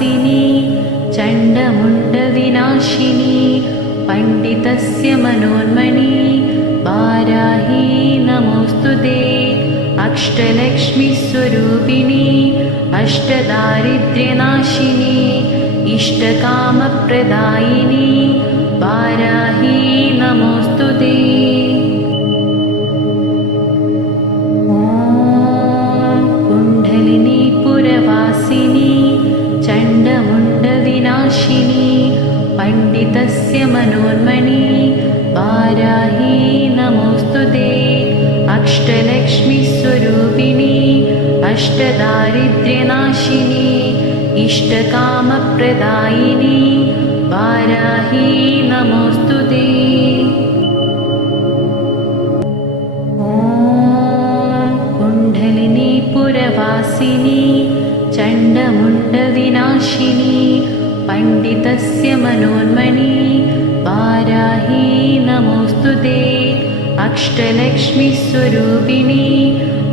पुरवासिनी चण्डमुण्डविनाशिनी पण्डितस्य मनोन्मणि वाराही नमोऽस्तुते अष्टलक्ष्मीस्वरूपिणी अष्टदारिद्र्यनाशिनी इष्टकामप्रदायिनी वाराही नमोऽस्तुते। ॐ कुण्डलिनी पुरवासिनी चण्डमुण्डविनाशिनी पण्डितस्य मनोन्मणि वाराही नमोऽस्तुते अष्टलक्ष्मीस्वरूपिणी अष्टदारिद्र्यनाशिनी इष्टकामप्रदायिनी वाराही नमोऽस्तुते। ॐ कुण्डलिनी पुरवासिनी चण्डमुण्डविनाशिनी पण्डितस्य मनोन्मणि वाराही नमोऽस्तुते अष्टलक्ष्मीस्वरूपिणी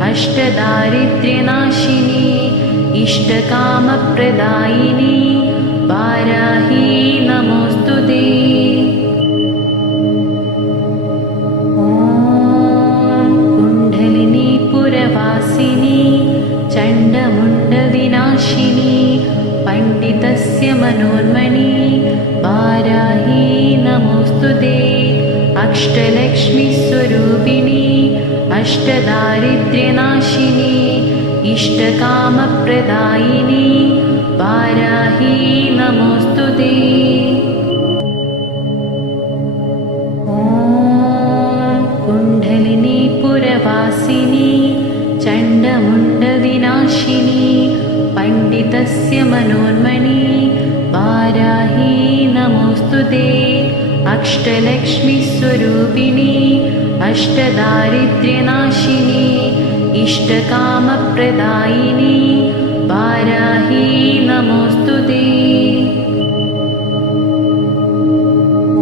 अष्टदारिद्र्यनाशिनी इष्टकामप्रदायिनी वाराही नमोऽस्तुते। ॐ कुण्डलिनी पुरवासिनी चण्डमुण्डविनाशिनी पण्डितस्य मनोन्मणि वाराही नमोऽस्तुते अष्टलक्ष्मीस्वरूपिणी अष्टदारिद्र्यनाशिनी इष्टकामप्रदायिनी वाराही नमोऽस्तुते। ॐ कुण्डलिनी पुरवासिनी चण्डमुण्डविनाशिनी पण्डितस्य मनोन्मणि वाराही नमोऽस्तुते अष्टलक्ष्मीस्वरूपिणी अष्टदारिद्र्यनाशिनी इष्टकामप्रदायिनी वाराही नमोऽस्तुते।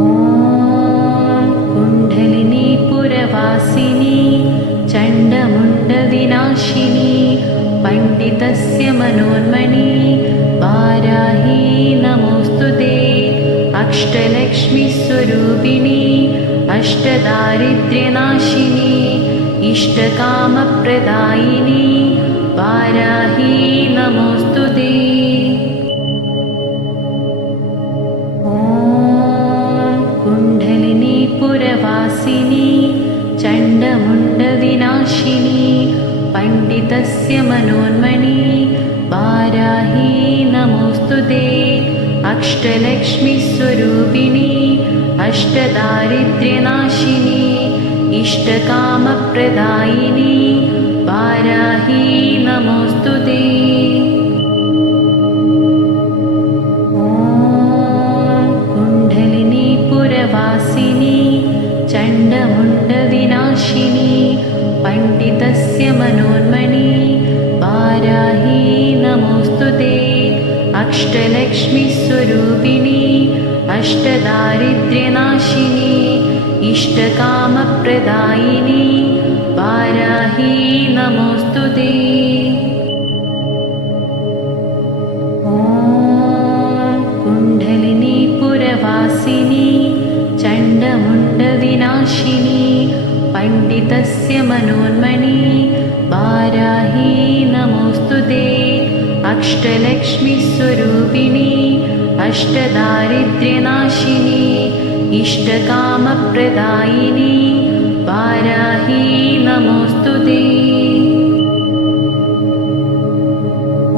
ॐ कुण्डलिनी पुरवासिनी चण्डमुण्डविनाशिनी पण्डितस्य मनोन्मणि वाराही नमोऽस्तुते अष्टलक्ष्मीस्वरूपिणी अष्टदारिद्र्यनाशिनी इष्टकामप्रदायिनी वाराही नमोऽस्तुते। ॐ कुण्डलिनी पुरवासिनी चण्डमुण्डविनाशिनी पण्डितस्य मनोन्मणि वाराही नमोऽस्तुते अष्टलक्ष्मीस्वरूपिणी अष्टदारिद्र्यनाशिनी इष्टकामप्रदायिनी वाराही नमोऽस्तुते। ॐ कुण्डलिनी पुरवासिनी चण्डमुण्डविनाशिनी पण्डितस्य मनोन्मणि वाराही नमोऽस्तुते अष्टलक्ष्मीस्वरूपिणी अष्टदारिद्र्यनाशिनी इष्टकामप्रदायिनी वाराही नमोऽस्तुते। ॐ कुण्डलिनी पुरवासिनी चण्डमुण्डविनाशिनी पण्डितस्य मनोन्मणि वाराही नमोऽस्तुते अष्टलक्ष्मीस्वरूपिणी अष्टदारिद्र्यनाशिनी इष्टकामप्रदायिनी वाराही नमोऽस्तुते।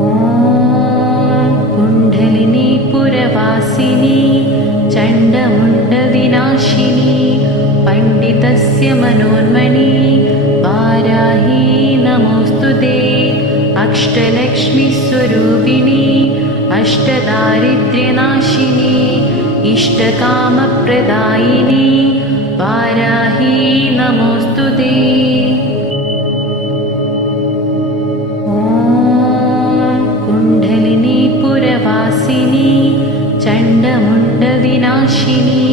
ॐ कुण्डलिनी पुरवासिनी चण्डमुण्डविनाशिनी पण्डितस्य मनोन्मणि वाराही नमोऽस्तुते अष्टलक्ष्मीस्वरूपिणी अष्टदारिद्र्यनाशिनी इष्टकामप्रदायिनी वाराही नमोऽस्तुते। ॐ कुण्डलिनी पुरवासिनी चण्डमुण्डविनाशिनी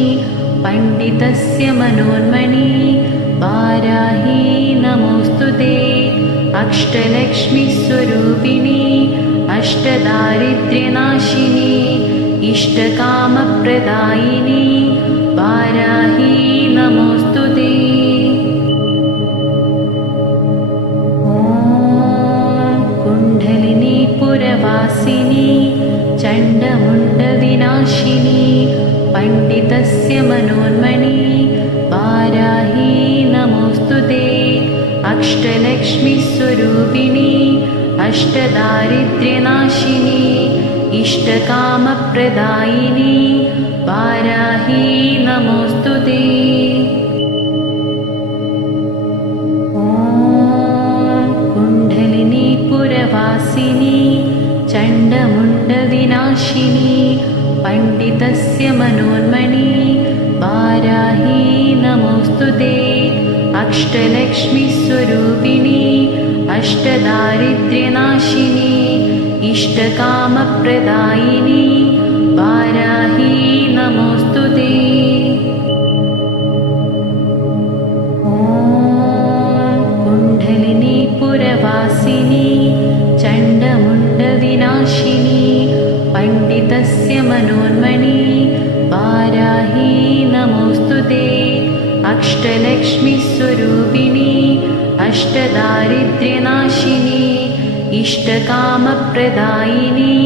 पण्डितस्य मनोन्मणि वाराही नमोऽस्तुते अष्टलक्ष्मीस्वरूपिणी अष्टदारिद्र्यनाशिनी इष्टकामप्रदायिनी वाराही नमोऽस्तुते। कुण्डलिनी पुरवासिनी चण्डमुण्डविनाशिनी पण्डितस्य मनोन्मणि वाराही नमोऽस्तुते। अष्टलक्ष्मीस्वरूपिणी अष्टदारिद्र्यनाशिनी इष्टकामप्रदायिनी वाराही नमोऽस्तुते। कुण्डलिनी पुरवासिनी चण्डमुण्डविनाशिनी पण्डितस्य मनोन्मणि वाराही नमोऽस्तुते। अष्टलक्ष्मीस्वरूपिणी अष्टदारिद्र्यनाशिनी इष्टकामप्रदायिनी वाराही नमोऽस्तुते। कुण्डलिनी पुरवासिनी चण्डमुण्डविनाशिनी पण्डितस्य मनोन्मणि वाराही नमोऽस्तुते। अष्टलक्ष्मीस्वरूपिणी अष्टदारिद्र्यनाशिनी इष्टकामप्रदायिनी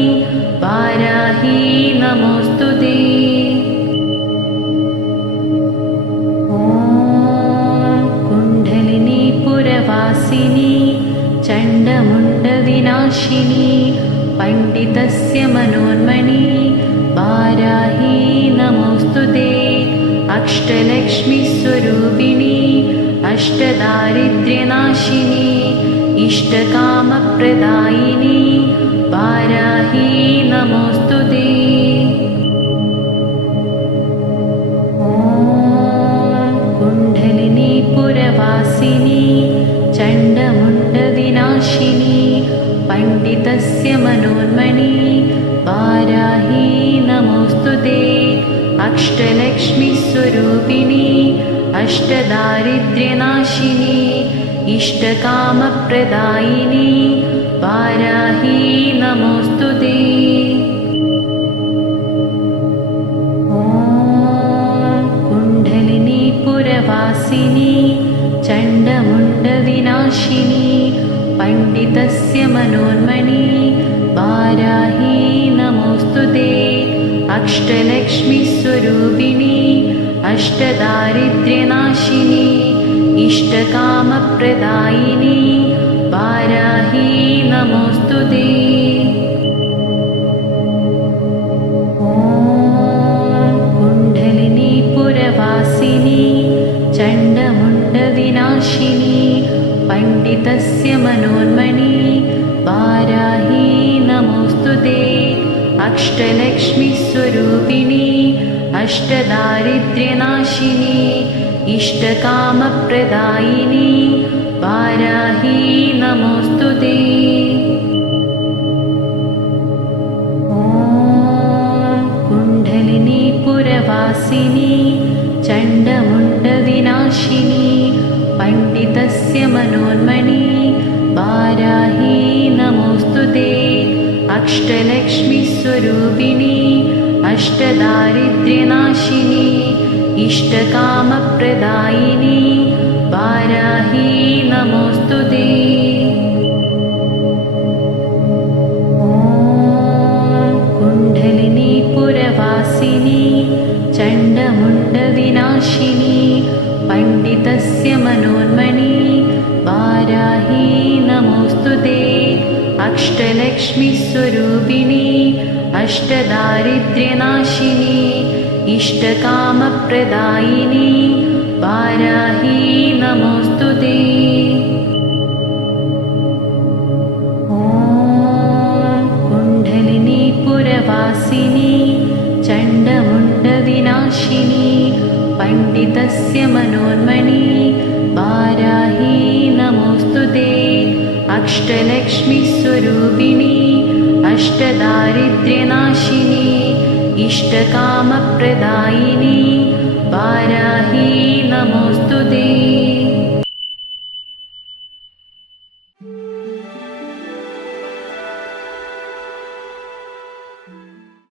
वाराही नमोऽस्तुते। कुण्डलिनी पुरवासिनी चण्डमुण्डविनाशिनी पण्डितस्य मनोन्मणि वाराही नमोऽस्तुते। अष्टलक्ष्मीस्वरूपिणी अष्टदारिद्र्यनाशिनी इष्टकामप्रदायिनी वाराही नमोऽस्तुते। कुण्डलिनी पुरवासिनी चण्डमुण्डविनाशिनी पण्डितस्य मनोन्मणि वाराही नमोऽस्तुते। अष्टलक्ष्मीस्वरूपिणी अष्टदारिद्र्यनाशिनी इष्टकामप्रदायिनी वाराही नमोऽस्तुते। कुण्डलिनी पुरवासिनी चण्डमुण्डविनाशिनी पण्डितस्य मनोन्मणि वाराही नमोऽस्तुते। अष्टलक्ष्मीस्वरूपिणी अष्टदारिद्र्यनाशिनी इष्टकामप्रदायिनी वाराही नमोऽस्तुते। कुण्डलिनी पुरवासिनी चण्डमुण्डविनाशिनी पण्डितस्य मनोन्मणि वाराही नमोऽस्तुते। अष्टलक्ष्मीस्वरूपिणी अष्टदारिद्र्यनाशिनी इष्टकामप्रदायिनी वाराही नमोऽस्तुते। कुण्डलिनी पुरवासिनी चण्डमुण्डविनाशिनी पण्डितस्य मनोन्मणि वाराही नमोऽस्तुते। अष्टलक्ष्मीस्वरूपिणी अष्टदारिद्र्यनाशिनी इष्टकामप्रदायिनी वाराही नमोऽस्तुते। कुण्डलिनी पुरवासिनी चण्डमुण्डविनाशिनी पण्डितस्य मनोन्मणि वाराही नमोऽस्तुते। अष्टलक्ष्मीस्वरूपिणी अष्टदारिद्र्यनाशिनी इष्टकामप्रदायिनी वाराही नमोऽस्तुते। कुण्डलिनी पुरवासिनी चण्डमुण्डविनाशिनी पण्डितस्य मनोन्मणि वाराही नमोऽस्तुते। अष्टलक्ष्मीस्वरूपिणी अष्टदारिद्र्यनाशिनी इष्टकामप्रदायिनी